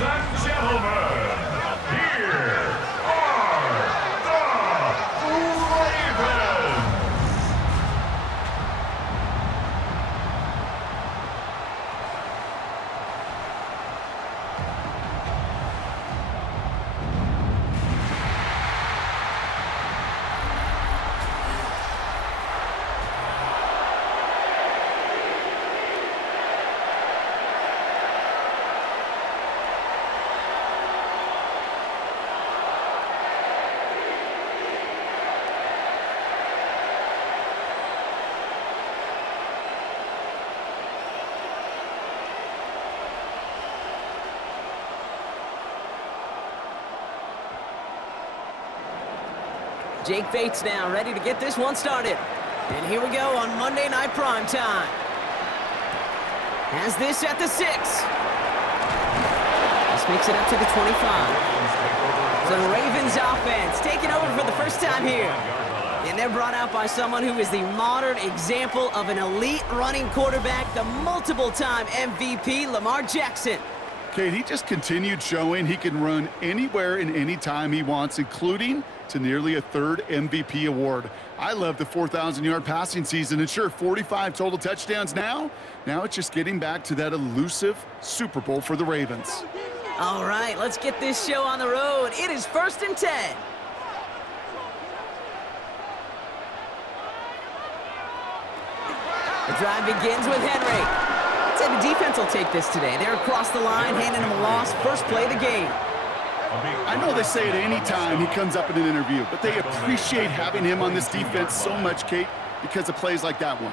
Ladies and gentlemen, here are the Ravens. Jake Bates now ready to get this one started. And here we go on Monday Night Prime Time. Has this at the 6. This makes it up to the 25. So the Ravens offense taking over for the first time here. And they're brought out by someone who is the modern example of an elite running quarterback, the multiple-time MVP, Lamar Jackson. Kate, he just continued showing he can run anywhere and anytime he wants, including to nearly a third MVP award. I love the 4,000-yard passing season, and sure, 45 total touchdowns now. Now it's just getting back to that elusive Super Bowl for the Ravens. All right, let's get this show on the road. It is 1st and 10. The drive begins with Henry. I'd say the defense will take this today. They're across the line, handing him a loss. First play of the game. I know they say it any time he comes up in an interview, but they appreciate having him on this defense so much, Kate, because of plays like that one.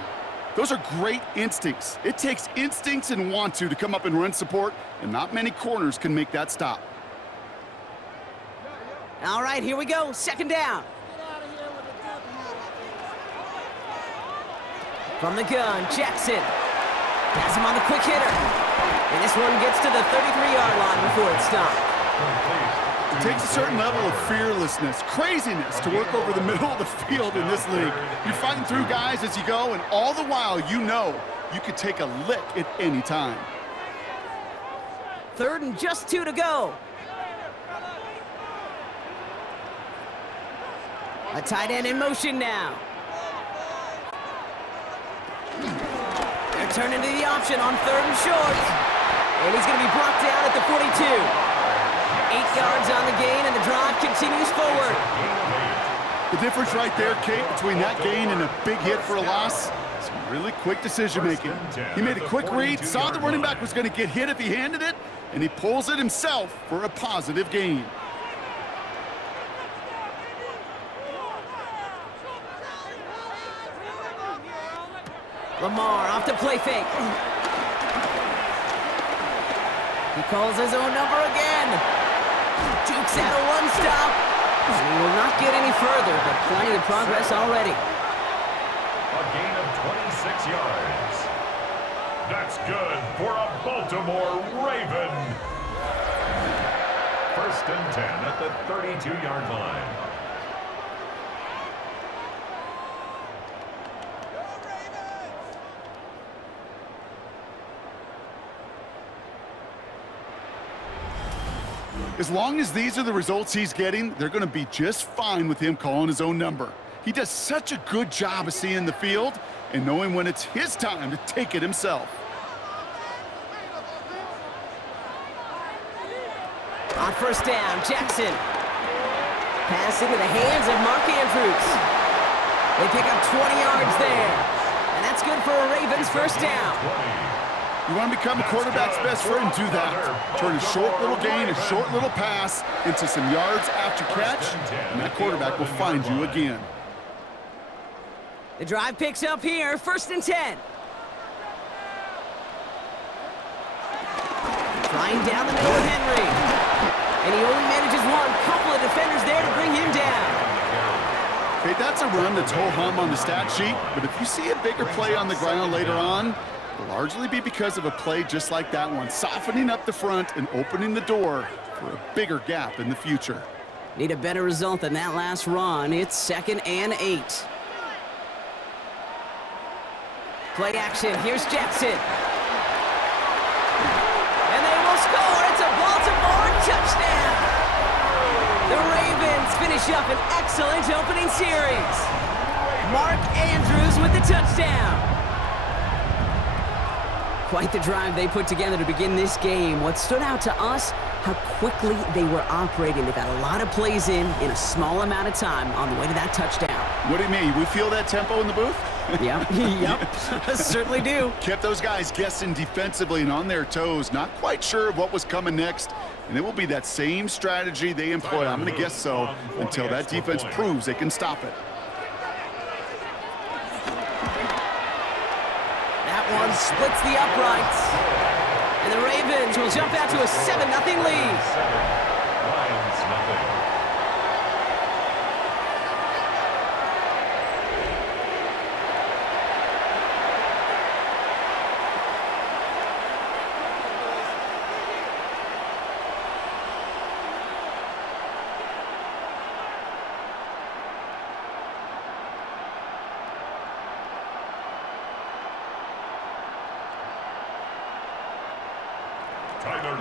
Those are great instincts. It takes instincts and want to come up and run support, and not many corners can make that stop. All right, here we go. 2nd down. From the gun, Jackson. Pass him on the quick hitter. And this one gets to the 33-yard line before it's stopped. It takes a certain level of fearlessness, craziness to work over the middle of the field in this league. You're fighting through guys as you go, and all the while you know you could take a lick at any time. 3rd and just 2 to go. A tight end in motion now. They're turning to the option on 3rd and short. And he's going to be brought down at the 42. 8 yards on the gain, and the drive continues forward. The difference right there, Kate, between that gain and a big hit for a loss, some really quick decision-making. He made a quick read, saw the running back was going to get hit if he handed it, and he pulls it himself for a positive gain. Lamar off the play fake. He calls his own number again. Jukes out a one-stop. And he will not get any further, but plenty of progress already. A gain of 26 yards. That's good for a Baltimore Raven. 1st and 10 at the 32-yard line. As long as these are the results he's getting, they're going to be just fine with him calling his own number. He does such a good job of seeing the field and knowing when it's his time to take it himself. On 1st down, Jackson. Pass into the hands of Mark Andrews. They pick up 20 yards there. And that's good for a Ravens 1st down. You want to become a quarterback's best friend, do that. Turn a short little gain, a short little pass into some yards after catch, and that quarterback will find you again. The drive picks up here, 1st and 10. Flying down the middle of Henry. And he only manages one. Couple of defenders there to bring him down. Okay, that's a run that's ho-hum on the stat sheet, but if you see a bigger play on the ground later on, it'll largely be because of a play just like that one, softening up the front and opening the door for a bigger gap in the future. Need a better result than that last run. It's 2nd and 8. Play action. Here's Jackson. And they will score. It's a Baltimore finish up an excellent opening series. Mark Andrews with the touchdown. Quite the drive they put together to begin this game. What stood out to us, how quickly they were operating. They got a lot of plays in a small amount of time on the way to that touchdown. What do you mean? We feel that tempo in the booth? Yep, yep, certainly do. Kept those guys guessing defensively and on their toes, not quite sure of what was coming next. And it will be that same strategy they employ, I'm going to guess so, until that defense proves they can stop it. That one splits the uprights. And the Ravens will jump out to a 7-0 lead. 7, Lions nothing.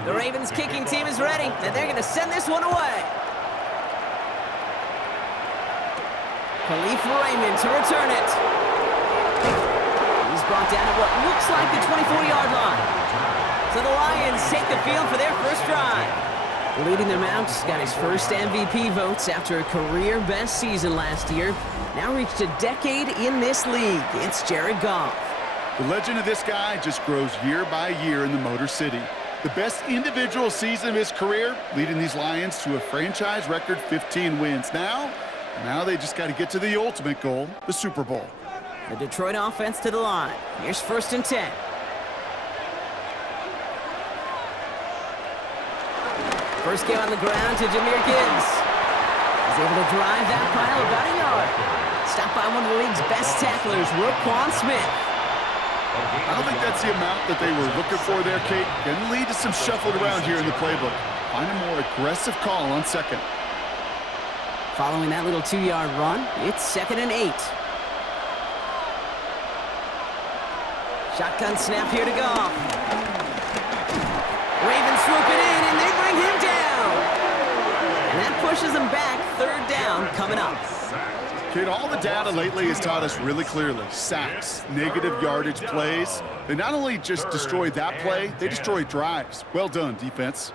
The Ravens kicking team is ready, and they're going to send this one away. Khalif Raymond to return it. He's brought down at what looks like the 24-yard line. So the Lions take the field for their first drive. Leading them out, got his first MVP votes after a career-best season last year. Now reached a decade in this league. It's Jared Goff. The legend of this guy just grows year by year in the Motor City. The best individual season of his career, leading these Lions to a franchise record 15 wins. Now they just got to get to the ultimate goal, the Super Bowl. The Detroit offense to the line. Here's 1st and 10. First game on the ground to Jahmyr Gibbs. He's able to drive that pile about a yard. Stopped by one of the league's best tacklers, Roquan Smith. I don't think that's the amount that they were looking for there, Kate. Going to lead to some shuffling around here in the playbook. Find a more aggressive call on second. Following that little 2-yard run, it's 2nd and 8. Shotgun snap here to Goff. Ravens swoop it in, and they bring him down. And that pushes them back. 3rd down coming up. Kate, all the data lately has taught us really clearly. Sacks, negative yardage plays. They not only just destroy that play, they destroy drives. Well done, defense.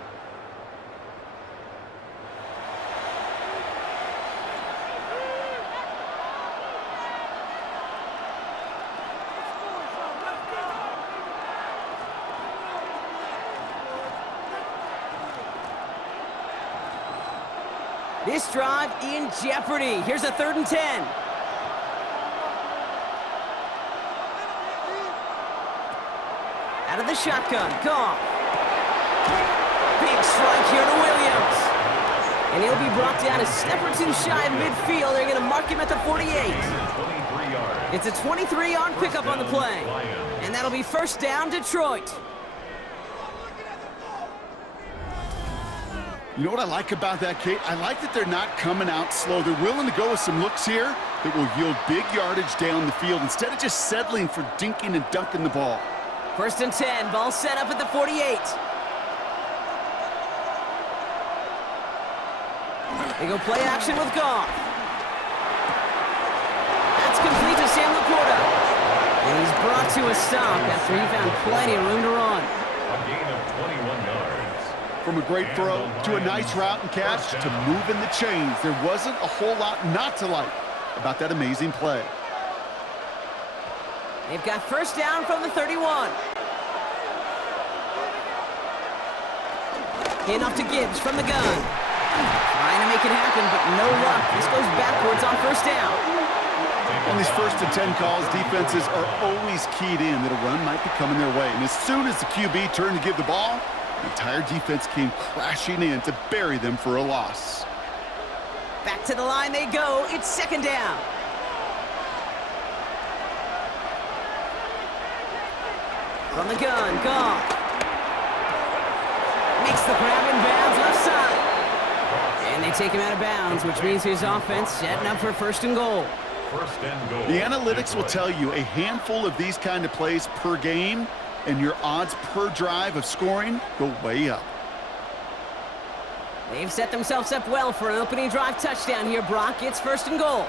This drive in jeopardy. Here's a 3rd and 10. Out of the shotgun, Goff. Big strike here to Williams. And he'll be brought down a step or two shy of midfield. They're going to mark him at the 48. It's a 23-yard pickup on the play. And that'll be 1st down, Detroit. You know what I like about that, Kate? I like that they're not coming out slow. They're willing to go with some looks here that will yield big yardage down the field instead of just settling for dinking and dunking the ball. 1st and 10, ball set up at the 48. They go play action with Goff. That's complete to Sam Laporta. And he's brought to a stop after he found plenty of room to run. A gain of 21 yards. From a great throw to a nice route and catch to moving the chains. There wasn't a whole lot not to like about that amazing play. They've got 1st down from the 31. Enough to Gibbs from the gun. Trying to make it happen, but no luck. This goes backwards on 1st down. On these 1st and 10 calls, defenses are always keyed in that a run might be coming their way. And as soon as the QB turned to give the ball, the entire defense came crashing in to bury them for a loss. Back to the line they go. It's 2nd down. From the gun, Goff. Makes the grab in bounds left side. And they take him out of bounds, which means his offense setting up for 1st and goal. 1st and goal. The analytics will tell you a handful of these kind of plays per game, and your odds per drive of scoring go way up. They've set themselves up well for an opening drive touchdown here, Brock. It's 1st and goal.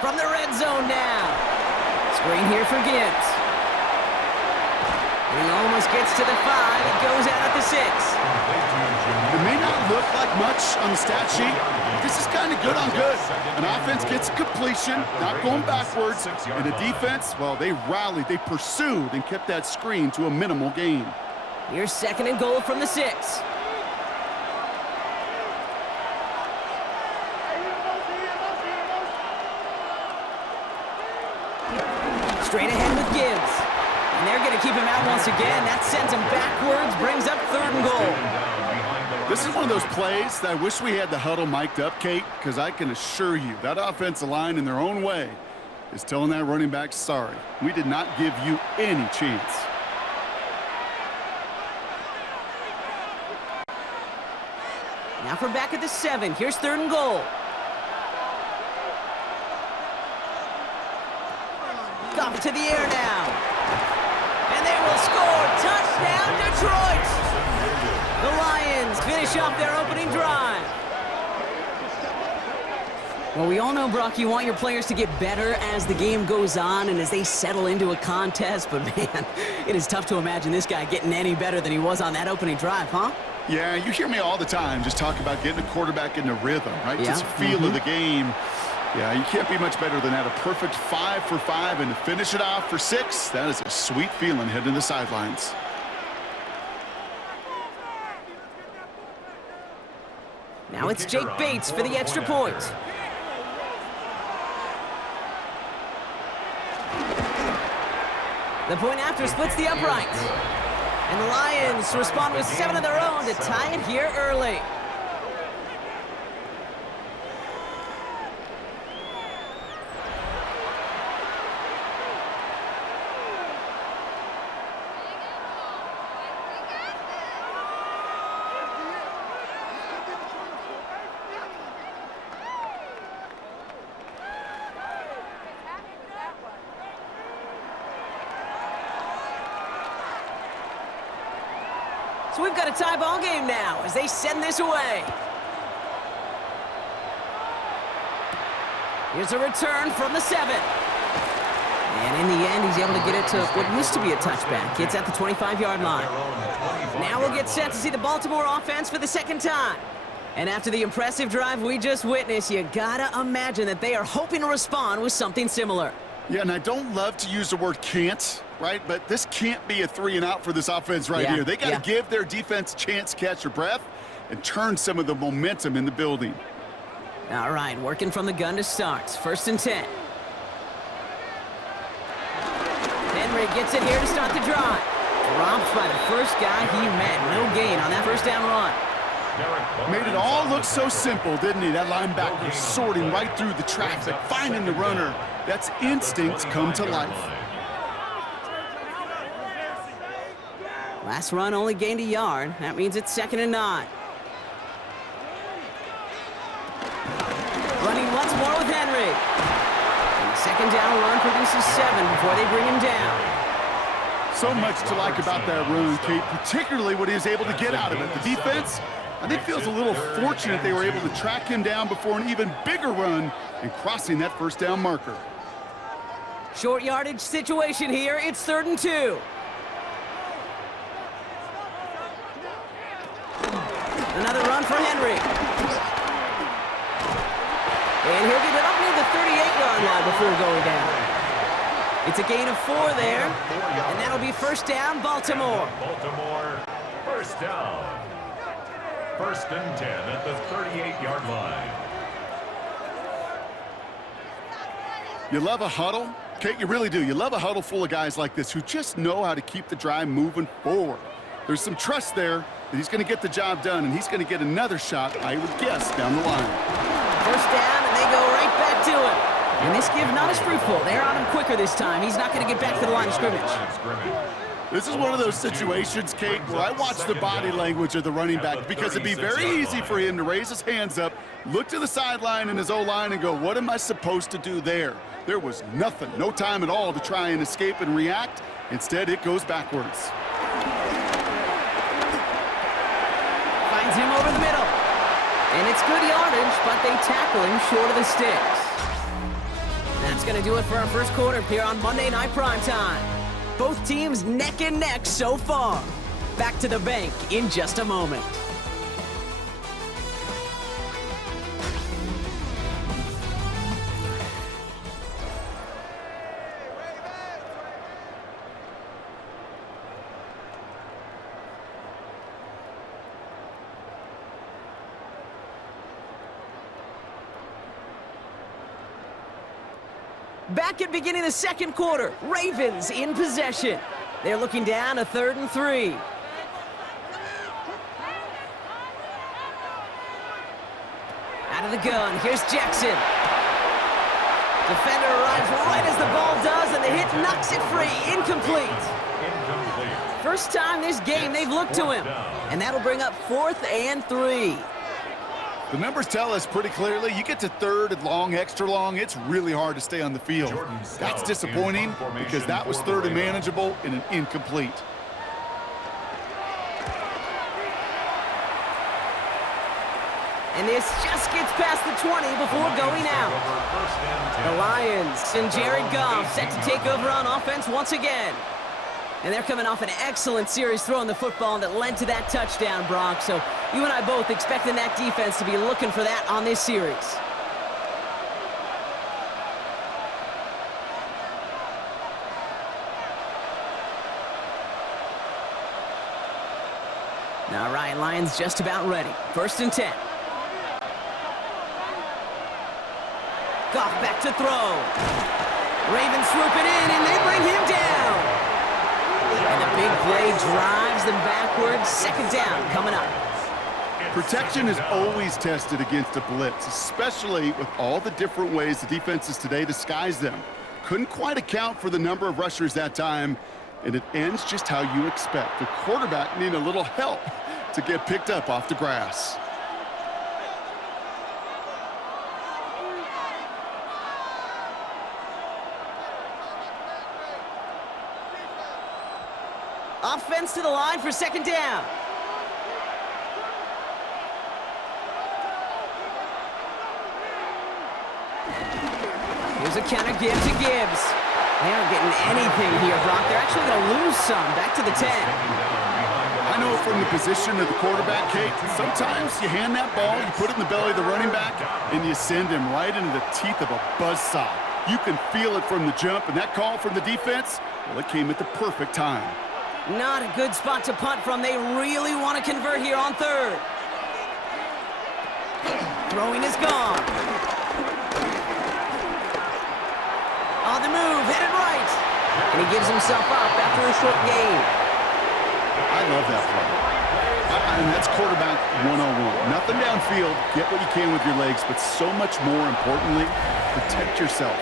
From the red zone now. Screen here for Gibbs. And he almost gets to the 5. It goes out at the 6. It may not look like much on the stat sheet. This is kind of good on good. An offense gets completion, not going backwards. And the defense, well, they rallied, they pursued, and kept that screen to a minimal gain. Here's 2nd and goal from the 6. Straight ahead with Gibbs. And they're going to keep him out once again. That sends him backwards, brings up 3rd and goal. This is one of those plays that I wish we had the huddle mic'd up, Kate, because I can assure you that offensive line in their own way is telling that running back, sorry, we did not give you any chance. Now from back at the 7. Here's 3rd and goal. Off to the air now. And they will score. Touchdown, Detroit! The Lions finish off their opening drive. Well, we all know, Brock, you want your players to get better as the game goes on and as they settle into a contest. But, man, it is tough to imagine this guy getting any better than he was on that opening drive, huh? Yeah, you hear me all the time just talk about getting a quarterback into rhythm, right? Yeah. Just feel of the game. Yeah, you can't be much better than that. A perfect 5 for 5, and to finish it off for 6, that is a sweet feeling heading to the sidelines. Now it's Jake Bates for the extra point. The point after splits the upright. And the Lions respond with 7 of their own to tie it here early. So we've got a tie ball game now as they send this away. Here's a return from the 7. And in the end, he's able to get it to what used to be a touchback. It's at the 25-yard line. Now we'll get set to see the Baltimore offense for the 2nd time. And after the impressive drive we just witnessed, you gotta imagine that they are hoping to respond with something similar. Yeah, and I don't love to use the word can't, right? But this can't be a 3 and out for this offense right here. They got to give their defense a chance to catch their breath and turn some of the momentum in the building. All right, working from the gun to start. 1st and 10. Henry gets it here to start the drive. Dropped by the first guy he met. No gain on that 1st down run. Made it all look so simple, didn't he? That linebacker sorting right through the traffic, finding the runner. That's instinct come to life. Last run only gained a yard. That means it's 2nd and 9. Running once more with Henry. And the 2nd down run produces 7 before they bring him down. So much to like about that run, Kate, particularly what he was able to get out of it. The defense, I think, feels a little fortunate they were able to track him down before an even bigger run and crossing that 1st down marker. Short yardage situation here. It's 3rd and 2. Another run for Henry. And he'll get it up near the 38-yard line before going down. It's a gain of 4 there, and that'll be 1st down, Baltimore. Baltimore, 1st down. 1st and 10 at the 38-yard line. You love a huddle? Kate, you really do. You love a huddle full of guys like this who just know how to keep the drive moving forward. There's some trust there that he's going to get the job done, and he's going to get another shot, I would guess, down the line. 1st down, and they go right back to it. And this give not as fruitful. They're on him quicker this time. He's not going to get back to the line of scrimmage. This is one of those situations, Kate, where I watch the body language of the running back because it'd be very easy for him to raise his hands up, look to the sideline and his O-line and go, what am I supposed to do there? There was nothing, no time at all to try and escape and react. Instead, it goes backwards. finds him over the middle. And it's good yardage, but they tackle him short of the sticks. That's going to do it for our first quarter here on Monday Night Primetime. Both teams neck and neck so far. Back to the bank in just a moment. Back at beginning of the second quarter, Ravens in possession. They're looking down a 3rd and 3. Out of the gun, here's Jackson. Defender arrives right as the ball does, and the hit knocks it free. Incomplete. First time this game they've looked to him, and that'll bring up 4th and 3. The numbers tell us pretty clearly, you get to 3rd and long, extra long, it's really hard to stay on the field. That's disappointing because that was 3rd and manageable and an incomplete. And this just gets past the 20 before going out. The Lions and Jared Goff set to take over on offense once again. And they're coming off an excellent series throwing the football that led to that touchdown, Brock. So you and I both expecting that defense to be looking for that on this series. All right, Lions just about ready. 1st and 10. Goff back to throw. Ravens swoop it in, and they bring him down. And the big play drives them backwards. 2nd down coming up. Protection is always tested against a blitz, especially with all the different ways the defenses today disguise them. Couldn't quite account for the number of rushers that time, and it ends just how you expect. The quarterback needed a little help to get picked up off the grass. Offense to the line for 2nd down. Here's a counter give to Gibbs. They aren't getting anything here, Brock. They're actually going to lose some. Back to the 10. I know from the position of the quarterback, Kate, sometimes you hand that ball, you put it in the belly of the running back, and you send him right into the teeth of a buzzsaw. You can feel it from the jump, and that call from the defense, well, it came at the perfect time. Not a good spot to punt from. They really want to convert here on 3rd. Throwing is gone. On the move, headed right. And he gives himself up after a short gain. I love that play. I mean, that's quarterback 101. Nothing downfield, get what you can with your legs, but so much more importantly, protect yourself.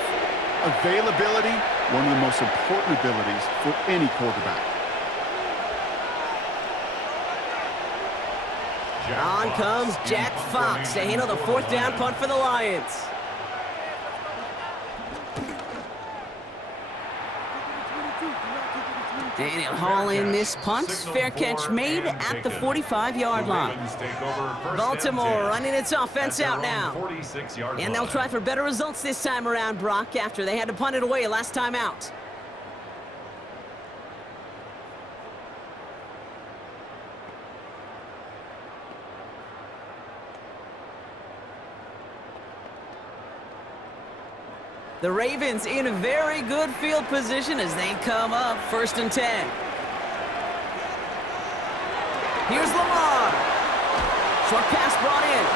Availability, one of the most important abilities for any quarterback. On comes Jack Fox to handle the 4th down punt for the Lions. And he'll haul in this punt. Fair catch made at the 45-yard line. Baltimore running its offense out now. And they'll try for better results this time around, Brock, after they had to punt it away last time out. The Ravens in a very good field position as they come up 1st and 10. Here's Lamar. Short pass brought in.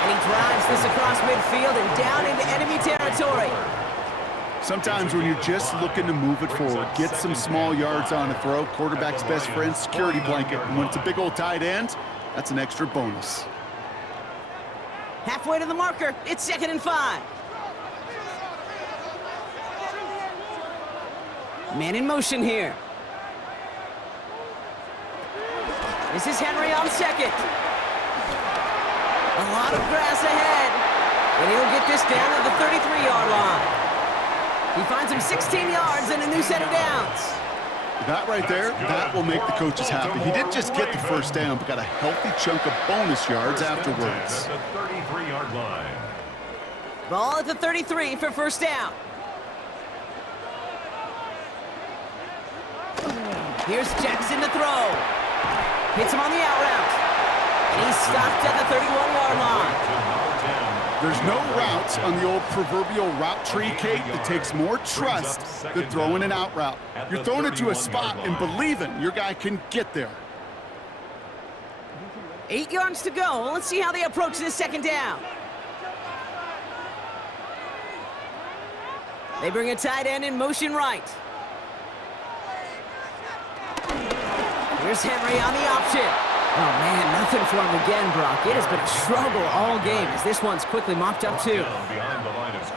And he drives this across midfield and down into enemy territory. Sometimes when you're just looking to move it forward, get some small yards on a throw, quarterback's best friend, security blanket. And when it's a big old tight end, that's an extra bonus. Halfway to the marker, it's 2nd and 5. Man in motion here. This is Henry on 2nd. A lot of grass ahead. And he'll get this down to the 33-yard line. He finds him 16 yards and a new set of downs. That right there, that will make the coaches happy. He didn't just get the first down, but got a healthy chunk of bonus yards afterwards. At the 33-yard line. Ball at the 33 for first down. Here's Jackson to throw. Hits him on the out route. And he's stopped at the 31-yard line. There's no routes on the old proverbial route tree, Kate, that takes more trust than throwing an out route. You're throwing it to a spot and believing your guy can get there. 8 yards to go. Let's see how they approach this second down. They bring a tight end in motion right. Here's Henry on the option. Oh, man, nothing for him again, Brock. It has been a struggle all game as this one's quickly mopped up, too.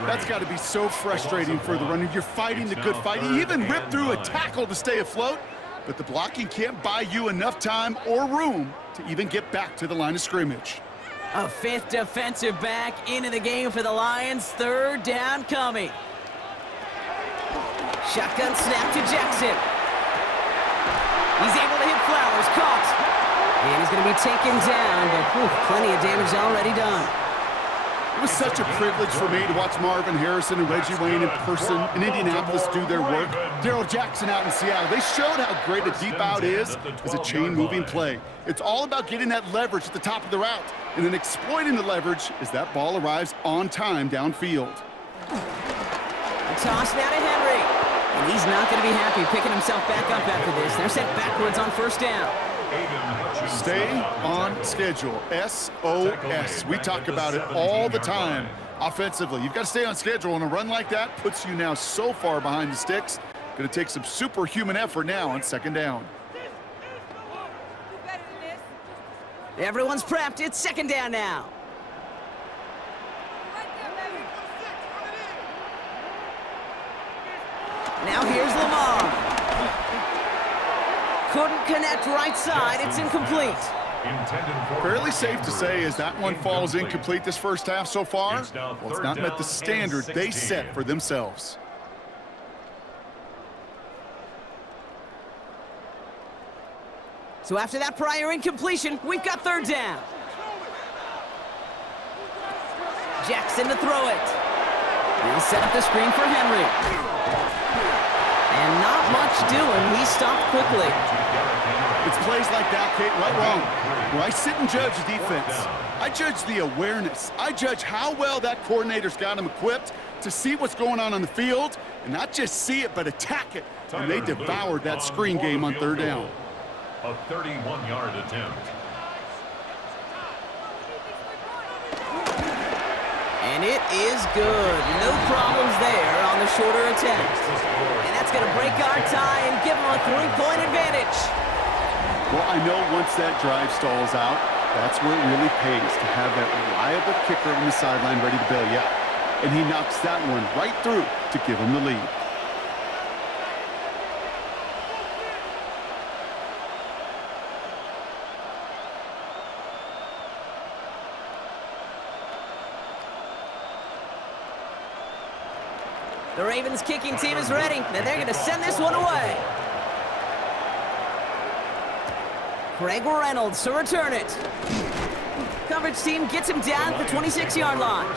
That's got to be so frustrating for the runner. You're fighting the good fight. He even ripped through a tackle to stay afloat, but the blocking can't buy you enough time or room to even get back to the line of scrimmage. A fifth defensive back into the game for the Lions. Third down coming. Shotgun snap to Jackson. He's able to hit Flowers. Caught. And he's going to be taken down, but plenty of damage already done. It was such a privilege for me to watch Marvin Harrison and Reggie Wayne in person in Indianapolis do their work. Darrell Jackson out in Seattle. They showed how great a deep out is as a chain-moving play. It's all about getting that leverage at the top of the route and then exploiting the leverage as that ball arrives on time downfield. A toss now to Henry. And he's not going to be happy picking himself back up after this. They're sent backwards on first down. Stay on schedule. SOS. We talk about it all the time offensively. You've got to stay on schedule, and a run like that puts you now so far behind the sticks. Going to take some superhuman effort now on second down. Everyone's prepped. It's second down now. Now here's Lamar. Couldn't connect right side. It's incomplete. Fairly safe to say as that one falls incomplete this first half so far. Well, it's not met the standard they set for themselves. So after that prior incompletion, we've got third down. Jackson to throw it. He'll set up the screen for Henry. And not much doing. He stopped quickly. It's plays like that, Kate, right wrong. Where I sit and judge defense. I judge the awareness. I judge how well that coordinator's got him equipped to see what's going on the field and not just see it, but attack it. And they devoured that screen game on third down. A 31-yard attempt. And it is good. No problems there on the shorter attempt. And that's going to break our tie and give them a 3-point advantage. Well, I know once that drive stalls out, that's where it really pays to have that reliable kicker on the sideline ready to bail you out. And he knocks that one right through to give him the lead. The Ravens kicking team is ready, and they're going to send this one away. Craig Reynolds to return it. Coverage team gets him down at the 26-yard line.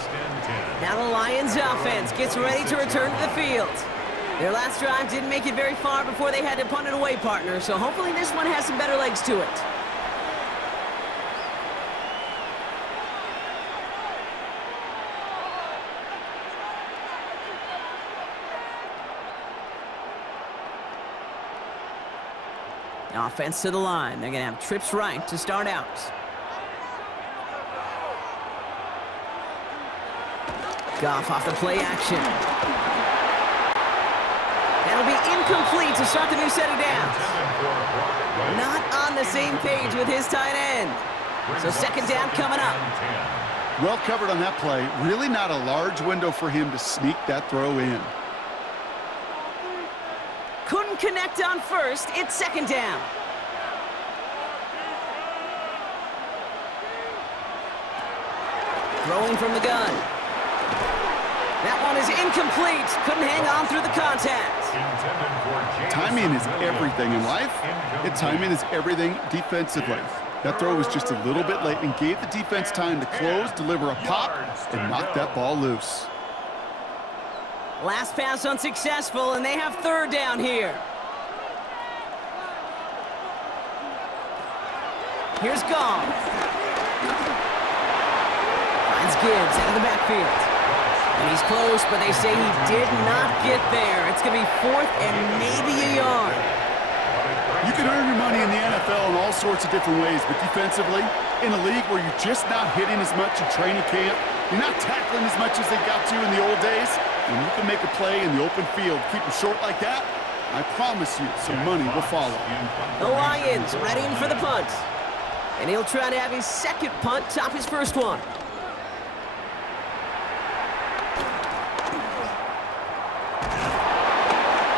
Now the Lions offense gets ready to return to the field. Their last drive didn't make it very far before they had to punt it away, partner, so hopefully this one has some better legs to it. Offense to the line. They're going to have trips right to start out. Goff off the play action. That'll be incomplete to start the new set of downs. Not on the same page with his tight end. So second down coming up. Well covered on that play. Really not a large window for him to sneak that throw in. Couldn't connect on first. It's second down. Throwing from the gun. That one is incomplete. Couldn't hang on through the contact. Timing is everything in life, and timing is everything defensively. That throw was just a little bit late and gave the defense time to close, deliver a pop, and knock that ball loose. Last pass unsuccessful, and they have third down here. Here's Gall. Finds Gibbs out of the backfield. And he's close, but they say he did not get there. It's going to be fourth and maybe a yard. You can earn your money in the NFL in all sorts of different ways, but defensively, in a league where you're just not hitting as much in training camp, you're not tackling as much as they got to in the old days, when you can make a play in the open field, keep them short like that, I promise you some money will follow. The Lions readying for the punt. And he'll try to have his second punt top his first one.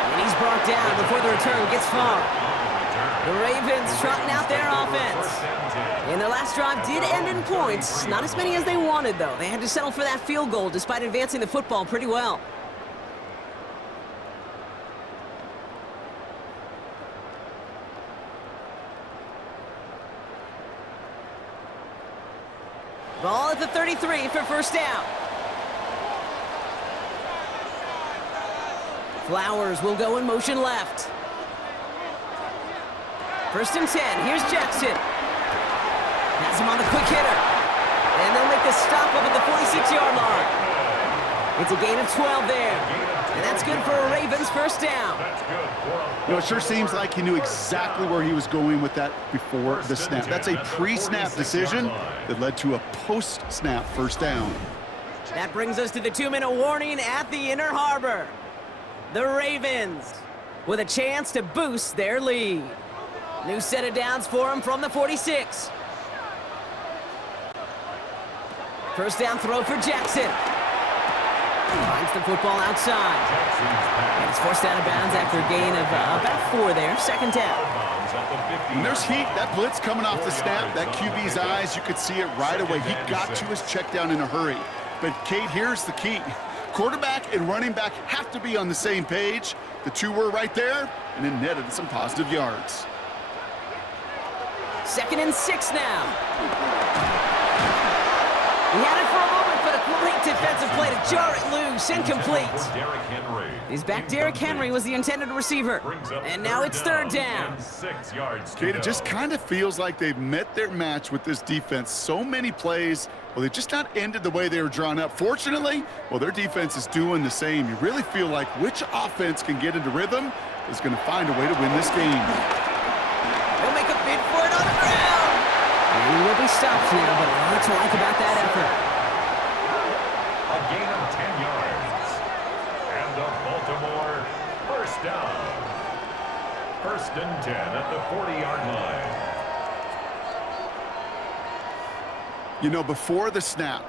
And he's brought down before the return gets far. The Ravens trotting out their offense. And their last drive did end in points. Not as many as they wanted, though. They had to settle for that field goal despite advancing the football pretty well. Ball at the 33 for first down. Flowers will go in motion left. First and 10. Here's Jackson. Has him on the quick hitter. And they'll make the stop up at the 46-yard line. It's a gain of 12 there. And that's good for a Ravens first down. You know, it sure seems like he knew exactly where he was going with that before the snap. That's a pre-snap decision that led to a post-snap first down. That brings us to the 2-minute warning at the Inner Harbor. The Ravens with a chance to boost their lead. New set of downs for them from the 46. First down throw for Jackson. Finds the football outside. And it's forced out of bounds after a gain of about 4 there. Second down. When there's heat, that blitz coming off the snap, that QB's eyes, you could see it right away. He got to his check down in a hurry. But, Kate, here's the key. Quarterback and running back have to be on the same page. The two were right there, and it netted some positive yards. 2nd and 6 now. He had it for a moment, but a great defensive play to jar it loose. Incomplete. He's back. Derrick Henry was the intended receiver. And now it's third down. Kate, it just kind of feels like they've met their match with this defense. So many plays, well, they just not ended the way they were drawn up. Fortunately, well, their defense is doing the same. You really feel like which offense can get into rhythm is going to find a way to win this game. They'll make a bid for it on the ground. And he will be stopped now, but a lot to like about that effort. A gain of 10 yards. And the Baltimore first down. 1st and 10 at the 40-yard line. You know, before the snap,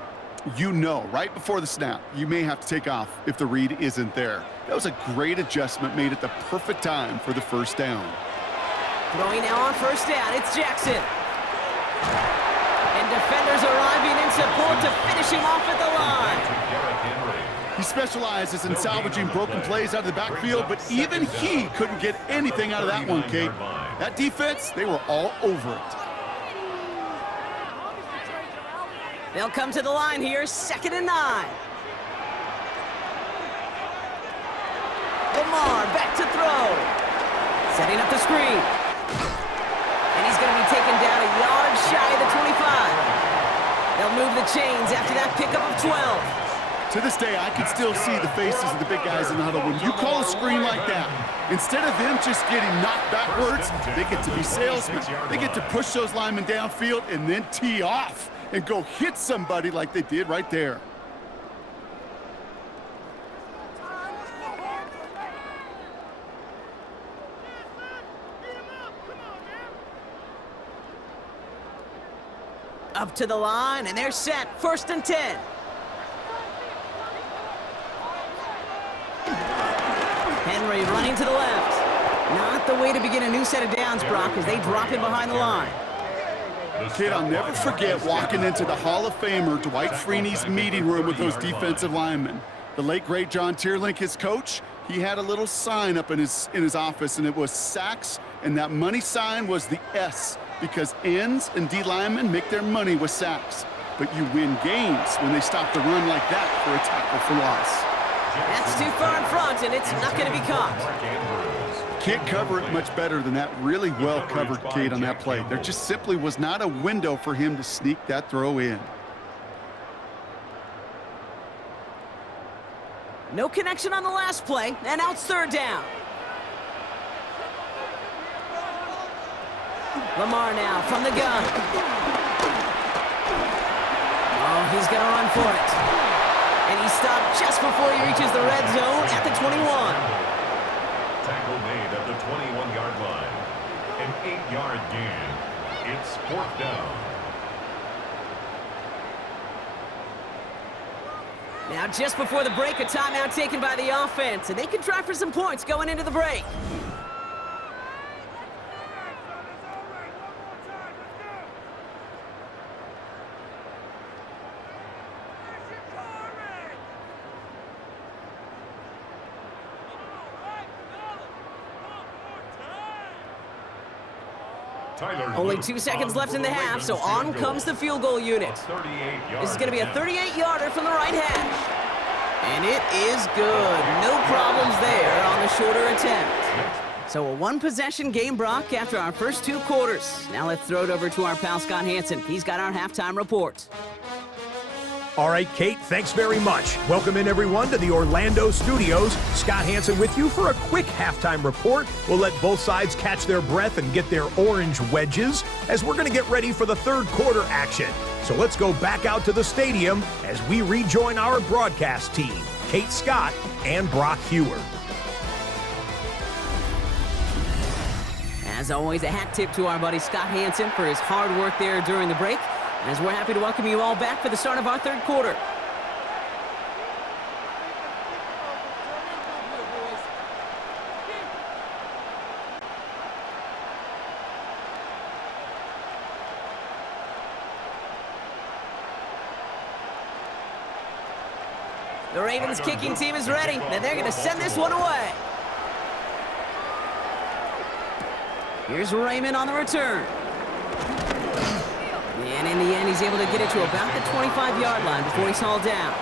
right before the snap, you may have to take off if the read isn't there. That was a great adjustment made at the perfect time for the first down. Throwing now on first down, it's Jackson. And defenders arriving in support to finish him off at the line. He specializes in salvaging broken plays out of the backfield, but even he couldn't get anything out of that one, Kate. That defense, they were all over it. They'll come to the line here, 2nd and 9. Lamar back to throw. Setting up the screen. And he's going to be taken down a yard shy of the 25. They'll move the chains after that pickup of 12. To this day, I can still see the faces of the big guys in the huddle. When you call a screen like that, instead of them just getting knocked backwards, they get to be salesmen. They get to push those linemen downfield and then tee off and go hit somebody like they did right there. Up to the line, and they're set. 1st and 10. Henry running to the left. Not the way to begin a new set of downs, Brock, as they drop him behind the line. Kid, I'll never forget walking into the Hall of Famer Dwight Freeney's meeting room with those defensive linemen. The late, great John Tierlink, his coach, he had a little sign up in his office, and it was sacks, and that money sign was the S, because ends and D linemen make their money with sacks. But you win games when they stop the run like that for a tackle for loss. That's too far in front, and it's not going to be caught. Can't cover it much better than that really well covered Kate on that play. There just simply was not a window for him to sneak that throw in. No connection on the last play, and now it's third down. Lamar now from the gun. Oh, he's going to run for it. And he stopped just before he reaches the red zone at the 21. Tackle made at the 21-yard line. An 8-yard gain. It's fourth down. Now, just before the break, a timeout taken by the offense, and they can try for some points going into the break. Only 2 seconds left in the half, so on comes the field goal unit. This is going to be a 38-yarder from the right hash. And it is good. No problems there on the shorter attempt. So a one-possession game, Brock, after our first 2 quarters. Now let's throw it over to our pal Scott Hansen. He's got our halftime report. All right, Kate, thanks very much. Welcome in, everyone, to the Orlando studios. Scott Hansen with you for a quick halftime report. We'll let both sides catch their breath and get their orange wedges as we're going to get ready for the third quarter action. So let's go back out to the stadium as we rejoin our broadcast team, Kate Scott and Brock Hewer. As always, a hat tip to our buddy Scott Hansen for his hard work there during the break, as we're happy to welcome you all back for the start of our third quarter. The Ravens kicking team is ready, and they're going to send this one away. Here's Raymond on the return. And in the end, he's able to get it to about the 25-yard line before he's hauled down.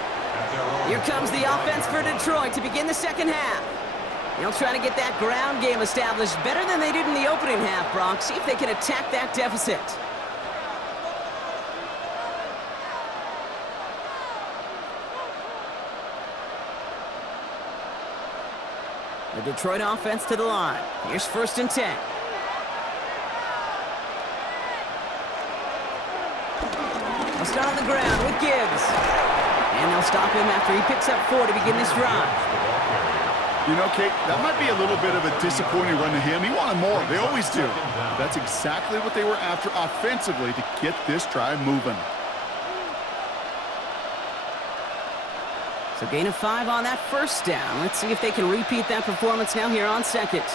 Here comes the offense for Detroit to begin the second half. They'll try to get that ground game established better than they did in the opening half, Brock. See if they can attack that deficit. The Detroit offense to the line. Here's 1st and 10. They'll start on the ground with Gibbs. And they'll stop him after he picks up 4 to begin this drive. You know, Kate, that might be a little bit of a disappointing run to him. He wanted more. They always do. That's exactly what they were after offensively to get this drive moving. So gain of 5 on that first down. Let's see if they can repeat that performance now here on second.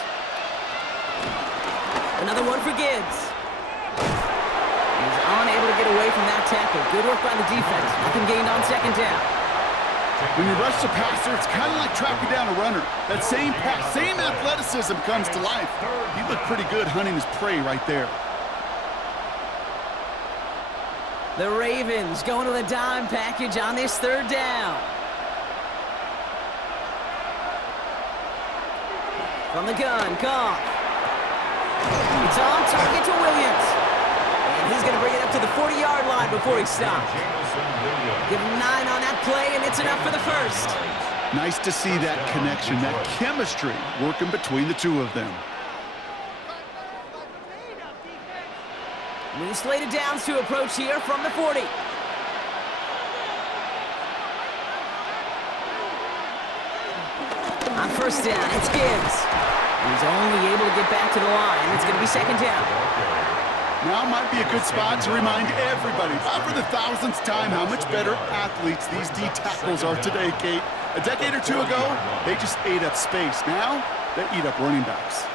Another one for Gibbs. He's unable to get away from that tackle. Good work by the defense. Nothing gained on second down. When you rush the passer, it's kind of like tracking down a runner. That same pass, same athleticism comes to life. He looked pretty good hunting his prey right there. The Ravens going to the dime package on this third down. From the gun, Goff. It's on target to Williams. And he's going to bring it up to the 40-yard line before he stops. Give him 9 on that play, and it's enough for the first. Nice to see that connection, that chemistry working between the two of them. New slated downs to approach here from the 40. On first down, it's Gibbs. He's only able to get back to the line. It's going to be second down. Now might be a good spot to remind everybody, not for the thousandth time, how much better athletes these D tackles are today, Kate. A decade or two ago, they just ate up space. Now, they eat up running backs.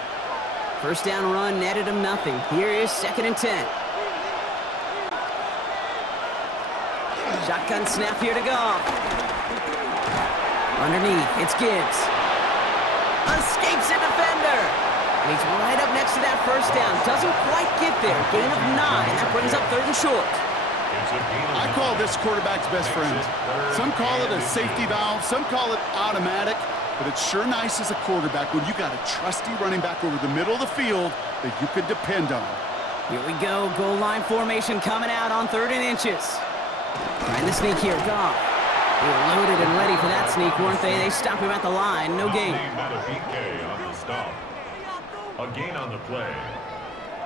First down run netted him nothing. Here is 2nd and 10. Shotgun snap here to Goff. Underneath, it's Gibbs. Escapes a defender. And he's right up next to that first down. Doesn't quite get there. Gain of 9. That brings up 3rd and short. I call this quarterback's best friend. Some call it a safety valve. Some call it automatic. But it's sure nice as a quarterback when you got a trusty running back over the middle of the field that you can depend on. Here we go. Goal line formation coming out on 3rd and inches. Trying the sneak here. Goff. They were loaded and ready for that sneak, weren't they? They stop him at the line. No gain. A gain on the play.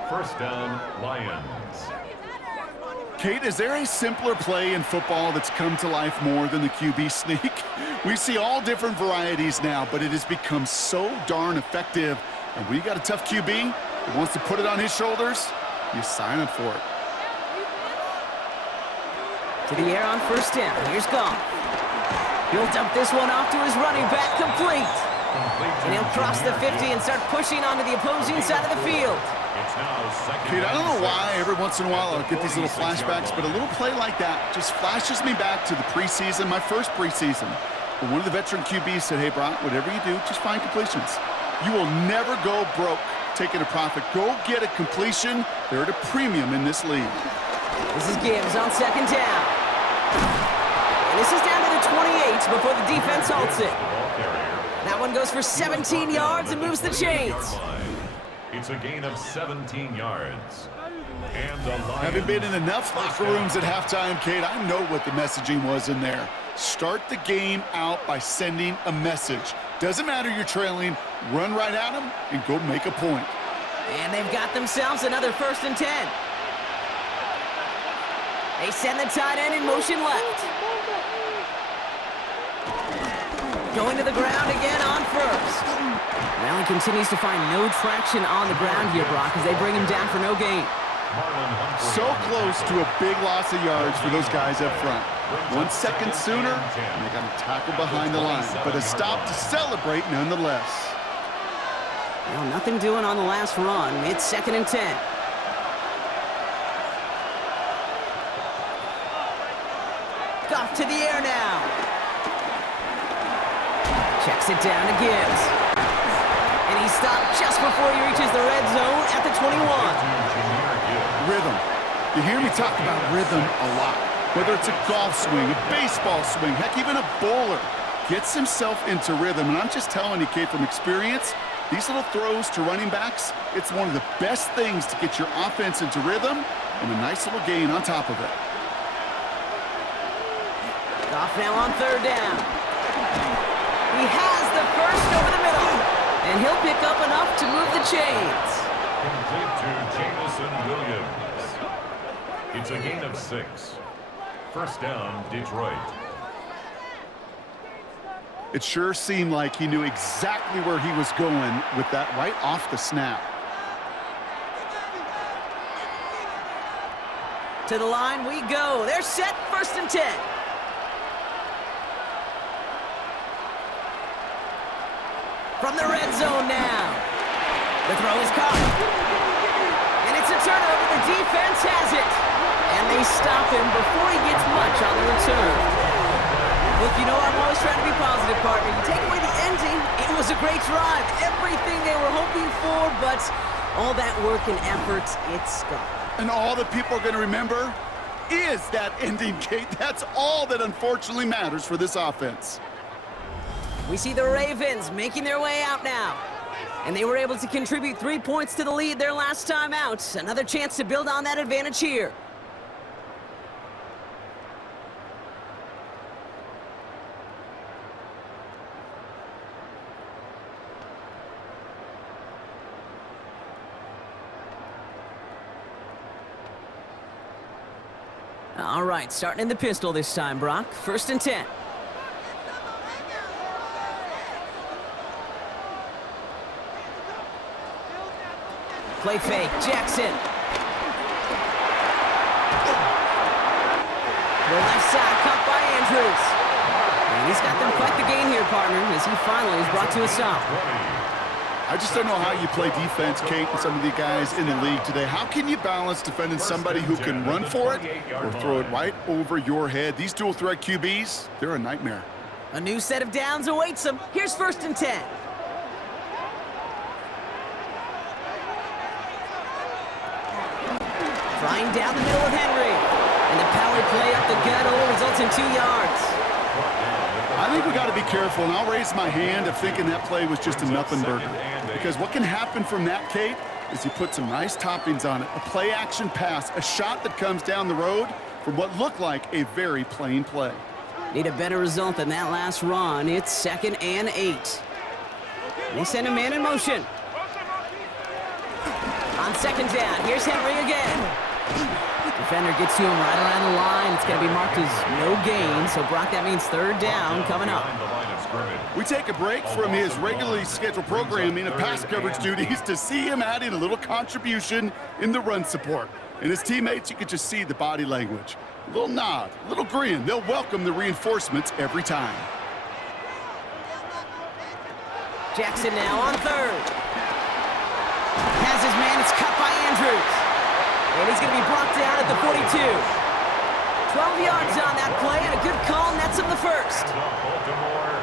First down, Lions. Kate, is there a simpler play in football that's come to life more than the QB sneak? We see all different varieties now, but it has become so darn effective. And when you got a tough QB that wants to put it on his shoulders, you sign up for it. To the air on first down. Here's Goff. He'll dump this one off to his running back, complete. And he'll cross the 50 and start pushing onto the opposing side of the field. Kate, I don't know why every once in a while I'll get these little flashbacks, but a little play like that just flashes me back to the preseason, my first preseason. When one of the veteran QBs said, hey, Brock, whatever you do, just find completions. You will never go broke taking a profit. Go get a completion. They're at a premium in this league. This is Gibbs on 2nd down. And this is down to the 28 before the defense halts it. That one goes for 17 yards and moves the chains. It's a gain of 17 yards. And the Lions, having been in enough locker rooms at halftime, Kate, I know what the messaging was in there. Start the game out by sending a message. Doesn't matter you're trailing, run right at them and go make a point. And they've got themselves another 1st and 10. They send the tight end in motion left. Going to the ground again on 1st. Allen continues to find no traction on the ground here, Brock, as they bring him down for no gain. So close to a big loss of yards for those guys up front. 1 second sooner, and they got a tackle behind the line, but a stop to celebrate nonetheless. Well, nothing doing on the last run. It's 2nd and 10. Goff to the air now. Checks it down to Gibbs. And he stopped just before he reaches the red zone at the 21. Rhythm. You hear me talk about rhythm a lot. Whether it's a golf swing, a baseball swing, heck, even a bowler gets himself into rhythm. And I'm just telling you, Kate, from experience, these little throws to running backs, it's one of the best things to get your offense into rhythm and a nice little gain on top of it. Goff now on 3rd down. He has the first over the middle. And he'll pick up enough to move the chains. Complete to Jamison Williams. It's a gain of 6. First down, Detroit. It sure seemed like he knew exactly where he was going with that right off the snap. To the line we go. They're set, 1st and 10. From the red zone now. The throw is caught. And it's a turnover. The defense has it. And they stop him before he gets much on the return. Look, you know I'm always trying to be positive, partner. You take away the ending, it was a great drive. Everything they were hoping for, but all that work and effort, it's gone. And all that people are going to remember is that ending, Kate. That's all that unfortunately matters for this offense. We see the Ravens making their way out now. And they were able to contribute 3 points to the lead their last time out. Another chance to build on that advantage here. All right, starting in the pistol this time, Brock. 1st and 10. Play fake, Jackson. The left side, caught by Andrews. And he's got them quite the gain here, partner, as he finally is brought to a stop. I just don't know how you play defense, Kate, and some of the guys in the league today. How can you balance defending somebody who can run for it or throw it right over your head? These dual threat QBs, they're a nightmare. A new set of downs awaits him. Here's 1st and 10. Flying down the middle with Henry. And the power play up the gut hole results in 2 yards. I think we got to be careful, and I'll raise my hand of thinking that play was just a nothing burger. Because what can happen from that, Kate, is you put some nice toppings on it. A play-action pass, a shot that comes down the road from what looked like a very plain play. Need a better result than that last run. It's 2nd and 8. They send a man in motion. On 2nd down, here's Henry again. Defender gets to him right around the line. It's going to be marked as no gain. So, Brock, that means 3rd down coming up. We take a break from his regularly scheduled programming of pass coverage duties to see him add in a little contribution in the run support. And his teammates, you could just see the body language. A little nod, a little grin. They'll welcome the reinforcements every time. Jackson now on 3rd. Has his man. It's cut by Andrews. And he's going to be brought down at the 42. 12 yards on that play, and a good call nets him the 1st. Baltimore,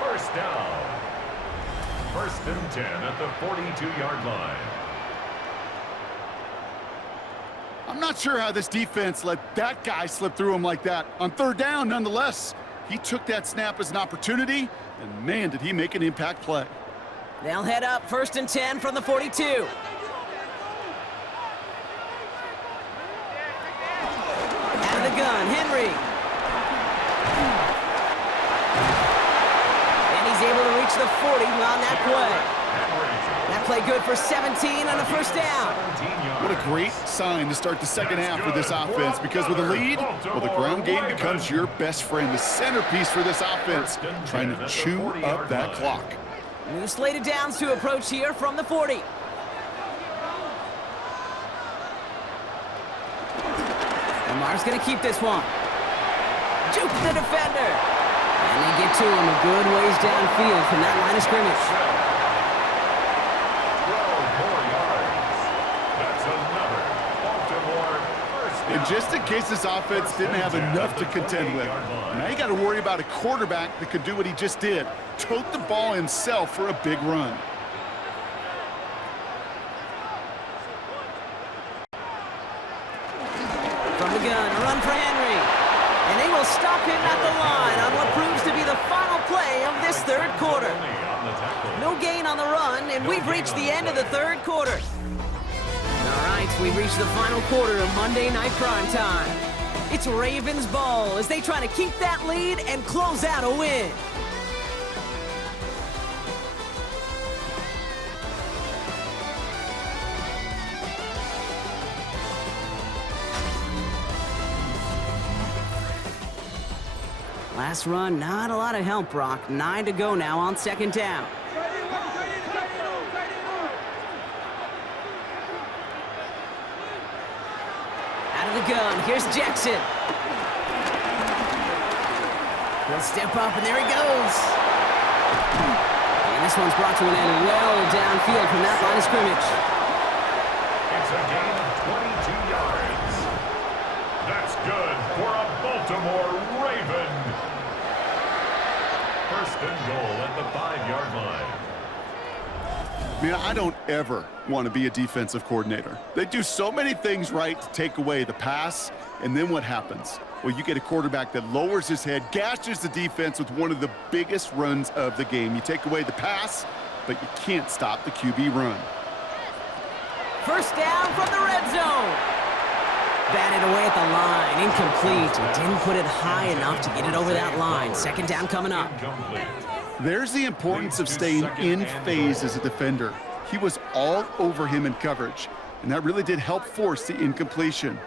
1st down. 1st and 10 at the 42-yard line. I'm not sure how this defense let that guy slip through him like that. On 3rd down, nonetheless, he took that snap as an opportunity, and man, did he make an impact play. They'll head up 1st and 10 from the 42. Out of the gun, Henry. And he's able to reach the 40 on that play. That play good for 17 on a 1st down. What a great sign to start the 2nd half for this offense, because with a lead, well, the ground game becomes your best friend, the centerpiece for this offense, trying to chew up that clock. New slate of downs to approach here from the 40. Lamar's going to keep this one. Juke the defender. And they get to him a good ways downfield from that line of scrimmage. 12 more yards. That's another Baltimore 1st down. And just in case this offense didn't have enough to contend with, now you got to worry about a quarterback that could do what he just did, tote the ball himself for a big run. From the gun, a run for Henry. And they will stop him at the line on what proves to be the final play of this 3rd quarter. No gain on the run, and we've reached the end of the 3rd quarter. All right, we've reached the final quarter of Monday Night Primetime. It's Ravens ball as they try to keep that lead and close out a win. Last run, not a lot of help, Brock. 9 to go now on 2nd down. Out of the gun, here's Jackson. He'll step up, and there he goes. And this one's brought to an end well downfield from that line of scrimmage. It's a gain of 22 yards. That's good for a Baltimore Raven. 1st and goal at the 5-yard line. Man, I don't ever want to be a defensive coordinator. They do so many things right to take away the pass, and then what happens? Well, you get a quarterback that lowers his head, gashes the defense with one of the biggest runs of the game. You take away the pass, but you can't stop the QB run. 1st down from the red zone. Batted away at the line, incomplete. Didn't put it high enough to get it over that line. 2nd down coming up. There's the importance of staying in phase as a defender. He was all over him in coverage, and that really did help force the incompletion.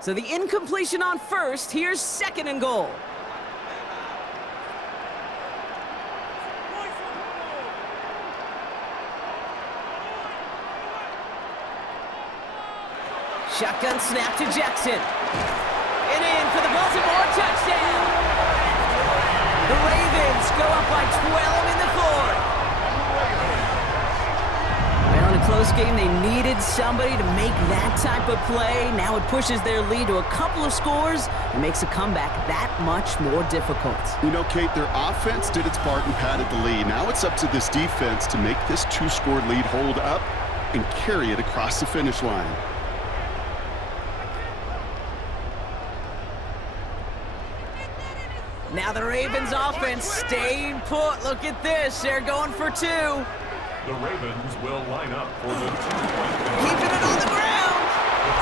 So the incompletion on 1st, here's 2nd and goal. Shotgun snap to Jackson. And in for the Baltimore touchdown. The Ravens go up by 12 in the 4th. Well, and a close game. They needed somebody to make that type of play. Now it pushes their lead to a couple of scores and makes a comeback that much more difficult. You know, Kate, their offense did its part and padded the lead. Now it's up to this defense to make this 2-score lead hold up and carry it across the finish line. Now the Ravens offense staying put. Look at this. They're going for 2. The Ravens will line up for the 2-point conversion. Keeping it on the ground.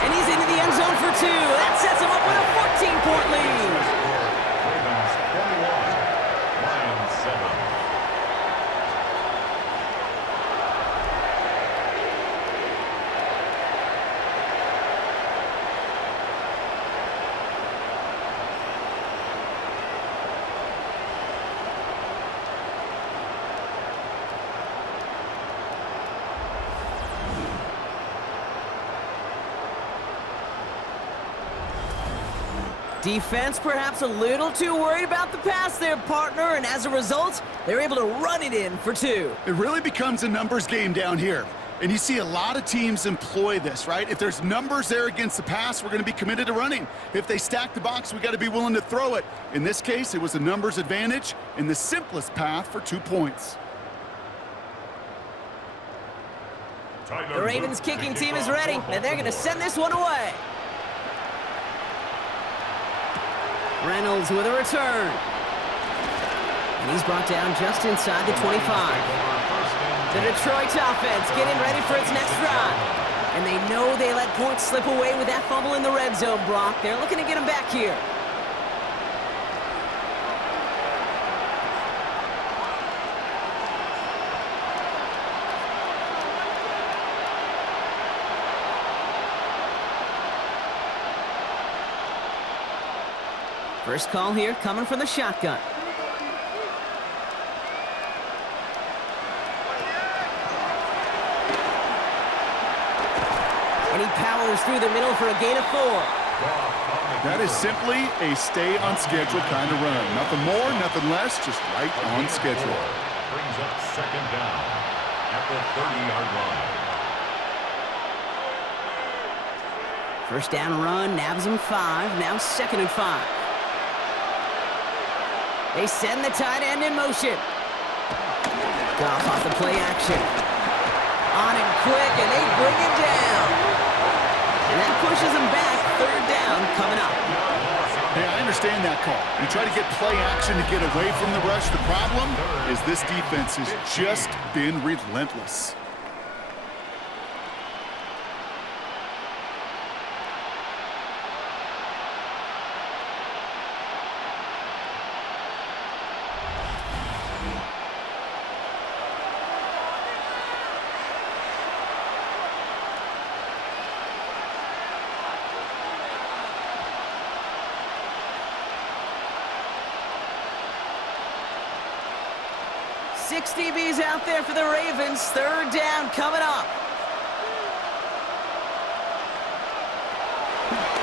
And he's into the end zone for 2. That sets him up with a 14-point lead. Ravens 21, Lions 7. Defense perhaps a little too worried about the pass there, partner, and as a result, they're able to run it in for 2. It really becomes a numbers game down here. And you see a lot of teams employ this, right? If there's numbers there against the pass, we're going to be committed to running. If they stack the box, we got to be willing to throw it. In this case, it was a numbers advantage and the simplest path for 2 points. The Ravens kicking team is ready, and they're going to send this one away. Reynolds with a return. And he's brought down just inside the 25. The Detroit offense getting ready for its next drive. And they know they let points slip away with that fumble in the red zone, Brock. They're looking to get him back here. First call here coming from the shotgun. And he powers through the middle for a gain of 4. That is simply a stay on schedule kind of run. Nothing more, nothing less, just right on schedule. Brings up second down at the 30-yard line. First down run, nabs him 5, now 2nd and 5. They send the tight end in motion. Goff off the play action. On him quick, and they bring him down. And that pushes him back. 3rd down coming up. Hey, I understand that call. You try to get play action to get away from the rush. The problem is this defense has just been relentless. Six DBs out there for the Ravens. 3rd down coming up.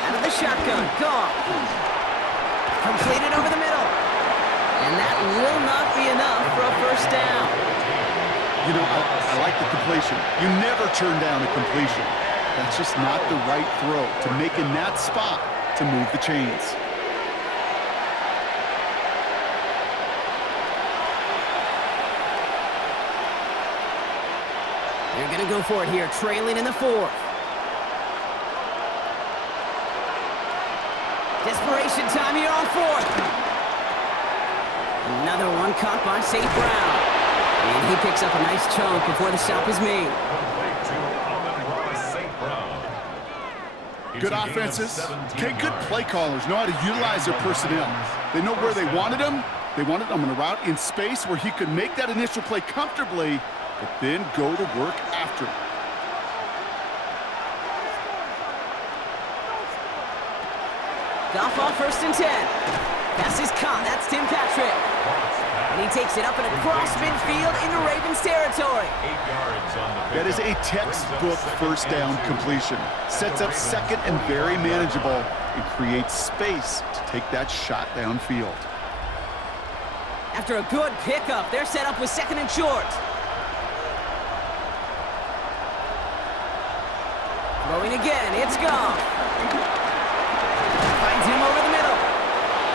Out of the shotgun. Goff. Completed over the middle. And that will not be enough for a 1st down. You know, I like the completion. You never turn down a completion. That's just not the right throw to make in that spot to move the chains. They're going to go for it here, trailing in the 4th. Desperation time here on 4th. Another one caught by St. Brown. And he picks up a nice chunk before the stop is made. Good offenses. Okay, good play callers know how to utilize their personnel. They know where they wanted him. They wanted him on a route in space where he could make that initial play comfortably, but then go to work after. Goff on 1st and 10. Pass is caught. That's Tim Patrick. And he takes it up and across midfield into Ravens territory. 8 yards on the That is a textbook 1st down completion. Sets up 2nd and very manageable and creates space to take that shot downfield. After a good pickup, they're set up with 2nd and short. Throwing again, it's Goff. Finds him over the middle.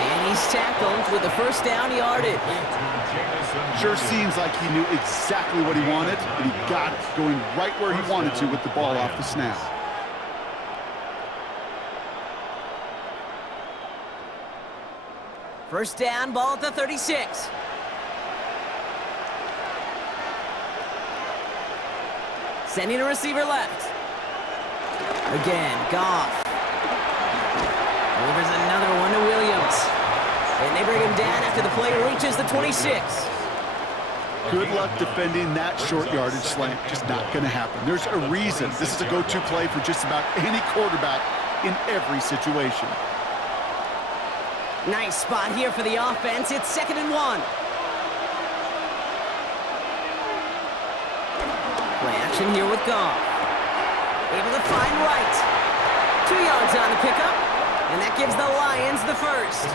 And he's tackled with the first down yardage. Sure seems like he knew exactly what he wanted, and he got it, going right where he wanted to with the ball off the snap. First down, ball at the 36. Sending a receiver left. Again, Goff. Delivers another one to Williams. And they bring him down after the play reaches the 26. Good luck defending that short yardage slant. Just not going to happen. There's a reason this is a go-to play for just about any quarterback in every situation. Nice spot here for the offense. It's 2nd and 1. Play action here with Goff. Able to find Wright. 2 yards on the pickup. And that gives the Lions the first.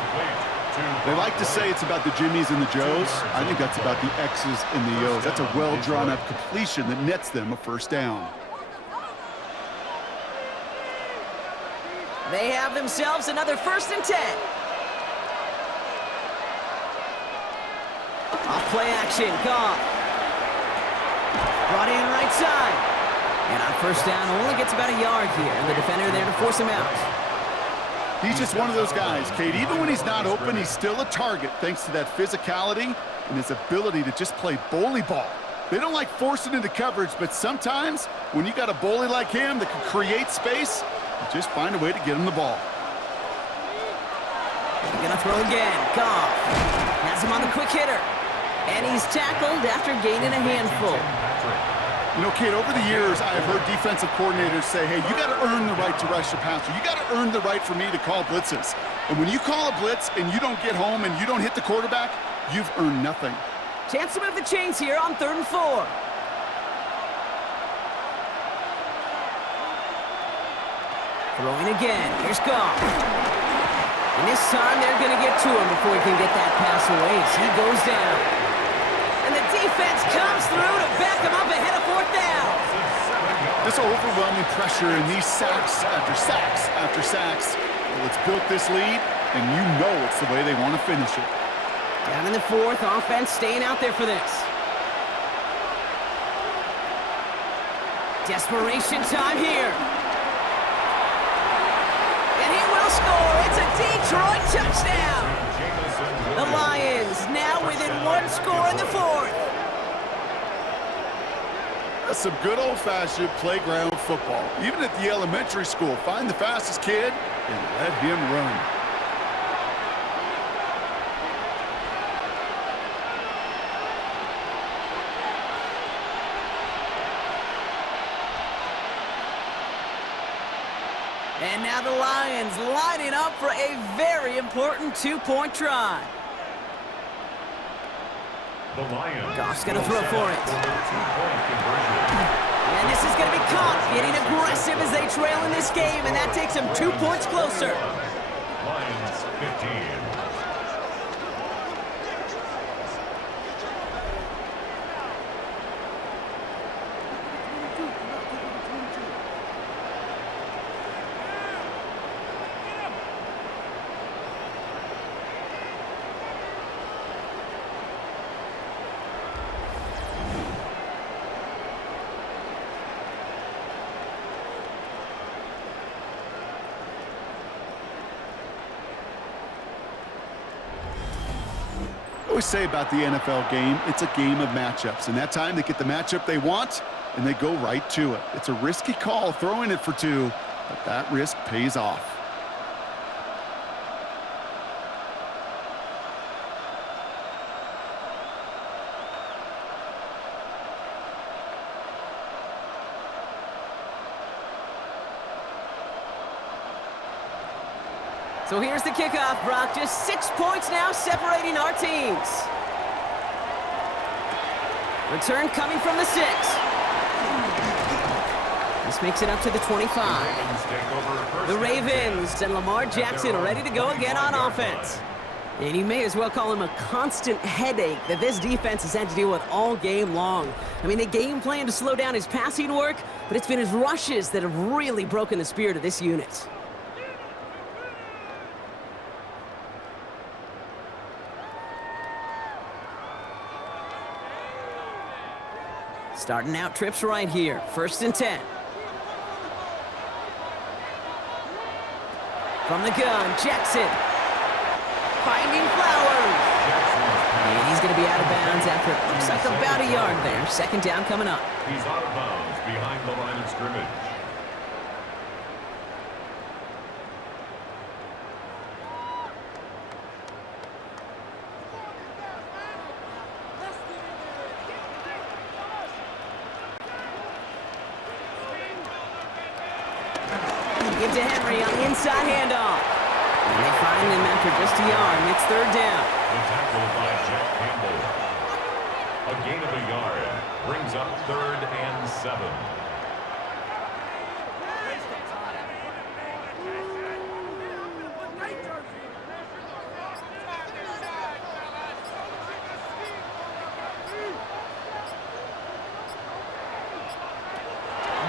They like to say it's about the Jimmies and the Joes. I think that's about the X's and the O's. That's a well-drawn-up completion that nets them a first down. They have themselves another 1st and 10. Off play action, Goff. Brought in right side. And on first down, only gets about a yard here. And the defender there to force him out. He's just one of those guys, Kate. Even when he's not open, he's still a target thanks to that physicality and his ability to just play bully ball. They don't like forcing into coverage, but sometimes when you got a bully like him that can create space, you just find a way to get him the ball. He's gonna throw again. Goff has him on the quick hitter. And he's tackled after gaining a handful. You know, Kate, over the years, I've heard defensive coordinators say, hey, you got to earn the right to rush your passer. You got to earn the right for me to call blitzes. And when you call a blitz and you don't get home and you don't hit the quarterback, you've earned nothing. Chance to move the chains here on 3rd and 4. Throwing again. Here's Goff. And this time they're going to get to him before he can get that pass away. So he goes down. And the defense comes through to back him up ahead of 4th down. This overwhelming pressure and these sacks after sacks after sacks, well, it's built this lead, and you know it's the way they want to finish it. Down in the 4th, offense staying out there for this. Desperation time here. And he will score. It's a Detroit touchdown. The Lions now within 1 score in the 4th. That's some good old-fashioned playground football. Even at the elementary school, find the fastest kid and let him run. And now the Lions lining up for a very important 2-point try. The Lions. Goff's going to throw for it. And this is going to be caught, getting aggressive as they trail in this game, and that takes them 2 points closer. Lions 15. I always say about the NFL game, it's a game of matchups. And that time they get the matchup they want, and they go right to it. It's a risky call throwing it for 2, but that risk pays off. So here's the kickoff, Brock. Just 6 points now separating our teams. Return coming from the 6. This makes it up to the 25. The Ravens and Lamar Jackson ready to go again on offense. And you may as well call him a constant headache that this defense has had to deal with all game long. I mean, they game plan to slow down his passing work, but it's been his rushes that have really broken the spirit of this unit. Starting out trips right here. 1st and 10. From the gun, Jackson. Finding Flowers. And he's going to be out of bounds after it looks like about a yard there. 2nd down coming up. He's out of bounds behind the line of scrimmage. Give to Henry on the inside handoff. And they find him after just a yard, and it's 3rd down. The tackle by Jack Campbell. A gain of a yard brings up 3rd and 7.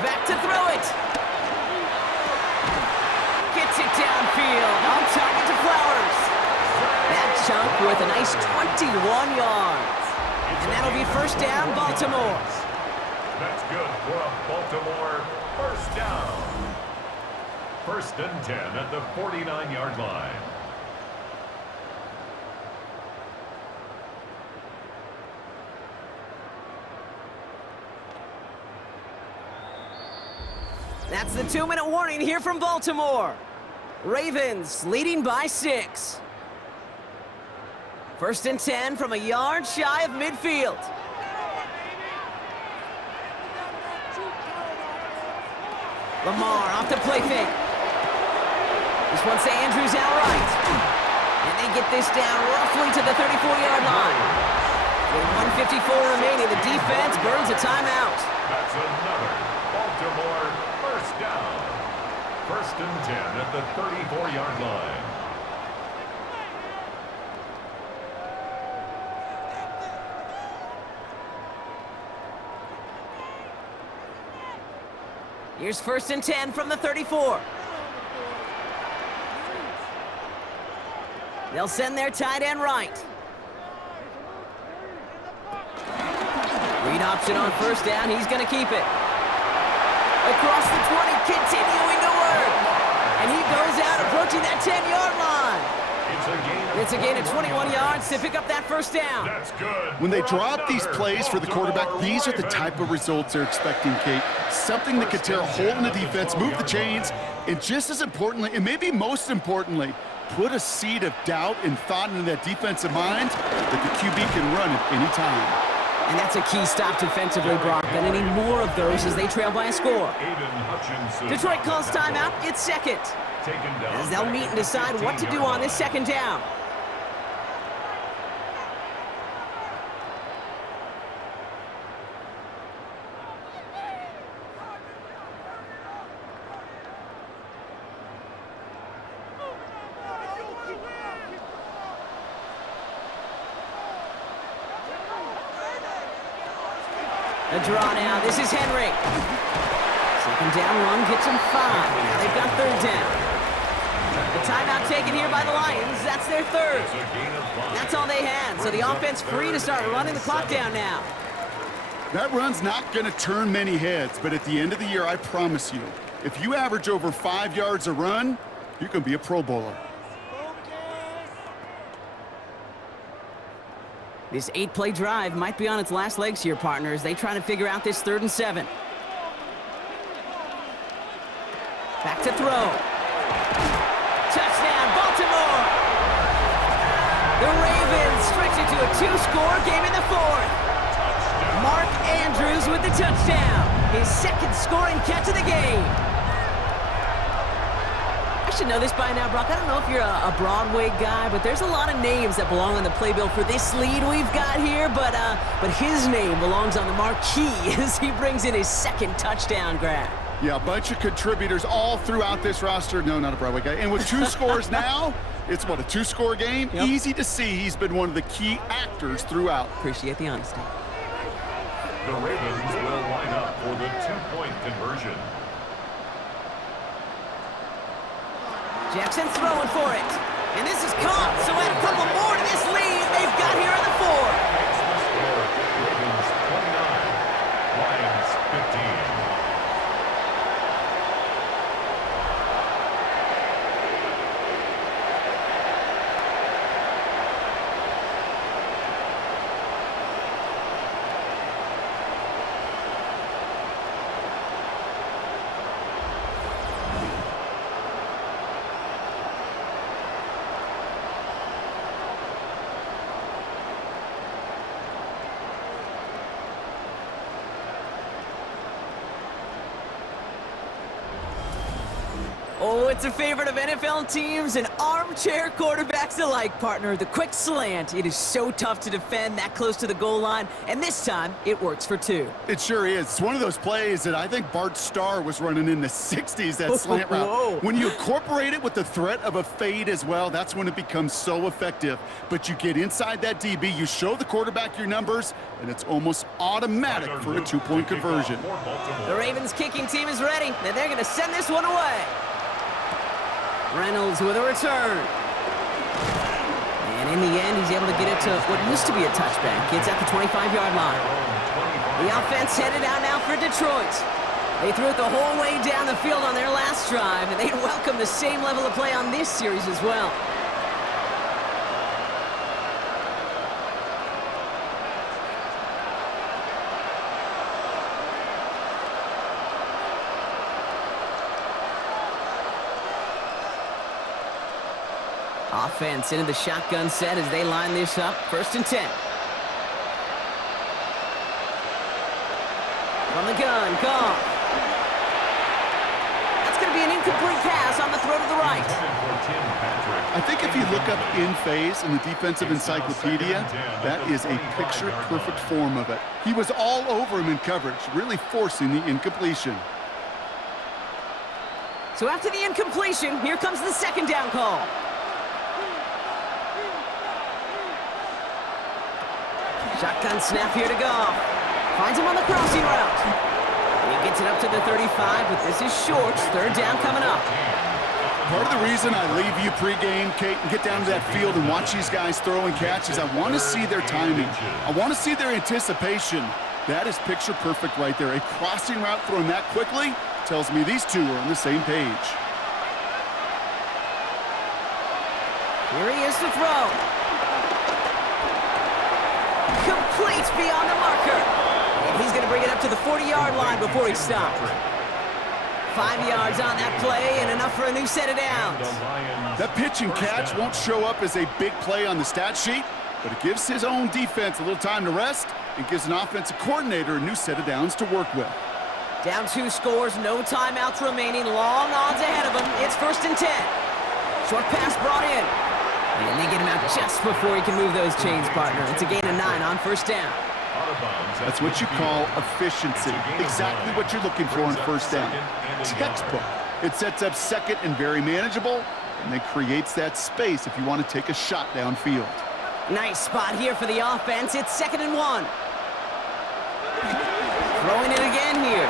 Back to throw it. Gets it downfield. On target to Flowers. That chunk worth a nice 21 yards. And that'll be 1st down, Baltimore. That's good for a Baltimore 1st down. 1st and 10 at the 49-yard line. That's the 2-minute warning here from Baltimore. Ravens leading by 6. 1st and 10 from a yard shy of midfield. Lamar off the play fake. This one's to Andrews outright. And they get this down roughly to the 34-yard line. With 1:54 remaining, the defense burns a timeout. That's another Baltimore 1st down. 1st and 10 at the 34-yard line. Here's 1st and 10 from the 34. They'll send their tight end right. Read option on 1st down. He's going to keep it. Across the 20, continuing to work. And he goes out approaching that 10-yard line. It's a gain of 21 yards to pick up that 1st down. That's good. When they drop these plays for the quarterback, these are the type of results they're expecting, Kate. Something that could tear a hole in the defense, move the chains, and just as importantly, and maybe most importantly, put a seed of doubt and thought into that defensive mind that the QB can run at any time. And that's a key stop defensively, Brock. And they need more of those as they trail by a score. Detroit calls timeout. It's 2nd. As they'll meet and decide what to do on this 2nd down. A draw now. This is Henry. 2nd down run gets him 5. Now they've got 3rd down. The timeout taken here by the Lions. That's their 3rd. That's all they had. So the offense free to start running the clock down now. That run's not going to turn many heads, but at the end of the year, I promise you, if you average over 5 yards a run, you're going to be a Pro Bowler. This 8-play drive might be on its last legs here, partners. They try to figure out this 3rd and 7. Back to throw. Touchdown, Baltimore! The Ravens stretch it to a 2-score game in the 4th. Mark Andrews with the touchdown. His 2nd scoring catch of the game. I should know this by now, Brock. I don't know if you're a Broadway guy, but there's a lot of names that belong on the playbill for this lead we've got here, but his name belongs on the marquee as he brings in his 2nd touchdown grab. Yeah, a bunch of contributors all throughout this roster. No, not a Broadway guy. And with 2 scores now, it's what, a 2-score game? Yep. Easy to see he's been one of the key actors throughout. Appreciate the honesty. The Ravens will line up for the 2-point conversion. Jackson throwing for it. And this is caught, so add a couple more to this lead they've got here in the 4. Ravens 29, Lions 15. Oh, it's a favorite of NFL teams and armchair quarterbacks alike, partner. The quick slant. It is so tough to defend that close to the goal line, and this time, it works for 2. It sure is. It's one of those plays that I think Bart Starr was running in the 60s, that slant route. Whoa. When you incorporate it with the threat of a fade as well, that's when it becomes so effective. But you get inside that DB, you show the quarterback your numbers, and it's almost automatic for a 2-point conversion. The Ravens kicking team is ready, and they're going to send this one away. Reynolds with a return. And in the end, he's able to get it to what used to be a touchback. It's at the 25-yard line. The offense headed out now for Detroit. They threw it the whole way down the field on their last drive, and they'd welcome the same level of play on this series as well. Offense into the shotgun set as they line this up. 1st and 10. From the gun, Goff. That's going to be an incomplete pass on the throw to the right. I think if you look up in phase in the defensive encyclopedia, that is a picture-perfect form of it. He was all over him in coverage, really forcing the incompletion. So after the incompletion, here comes the 2nd down call. Shotgun snap here to Goff. Finds him on the crossing route. And he gets it up to the 35, but this is short. 3rd down coming up. Part of the reason I leave you pregame, Kate, and get down to that field and watch these guys throw and catch is I want to see their timing. I want to see their anticipation. That is picture perfect right there. A crossing route thrown that quickly tells me these two are on the same page. Here he is to throw. Complete beyond the marker. And he's going to bring it up to the 40-yard line before he stops. 5 yards on that play and enough for a new set of downs. That pitch and catch won't show up as a big play on the stat sheet, but it gives his own defense a little time to rest and gives an offensive coordinator a new set of downs to work with. Down 2 scores, no timeouts remaining, long odds ahead of him. It's 1st and 10. Short pass brought in. And they get him out just before he can move those chains, partner. It's a gain of 9 on 1st down. That's what you call efficiency. Exactly what you're looking for on 1st down. Textbook. It sets up 2nd and very manageable, and then creates that space if you want to take a shot downfield. Nice spot here for the offense. It's 2nd and 1. Throwing it again here.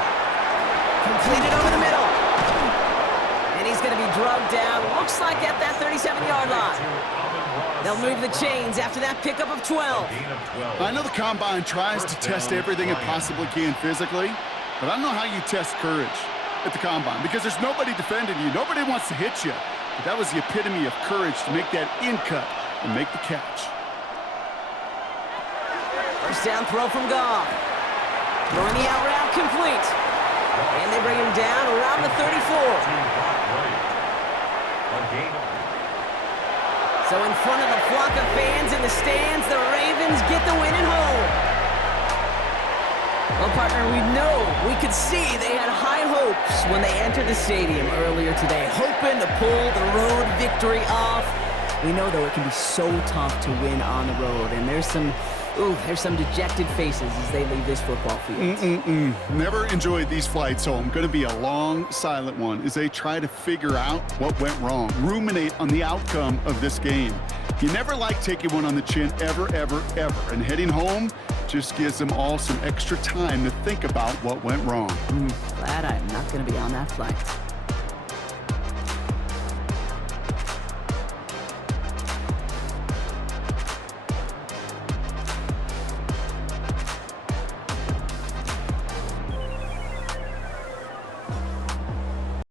Completed over the middle. And he's going to be drugged down. Looks like at that 37-yard line. They'll move the chains after that pickup of 12. I know the Combine tries to test everything it possibly can physically, but I don't know how you test courage at the Combine because there's nobody defending you. Nobody wants to hit you. But that was the epitome of courage to make that in cut and make the catch. 1st down throw from Goff. Throwing the out route complete. And they bring him down around the 34. So in front of the flock of fans in the stands, the Ravens get the win at home. Well, partner, we could see they had high hopes when they entered the stadium earlier today, hoping to pull the road victory off. We know, though, it can be so tough to win on the road, and there's some dejected faces as they leave this football field. Never enjoyed these flights home. Going to be a long, silent one as they try to figure out what went wrong, ruminate on the outcome of this game. You never like taking one on the chin, ever, ever, ever. And heading home just gives them all some extra time to think about what went wrong. Glad I'm not going to be on that flight.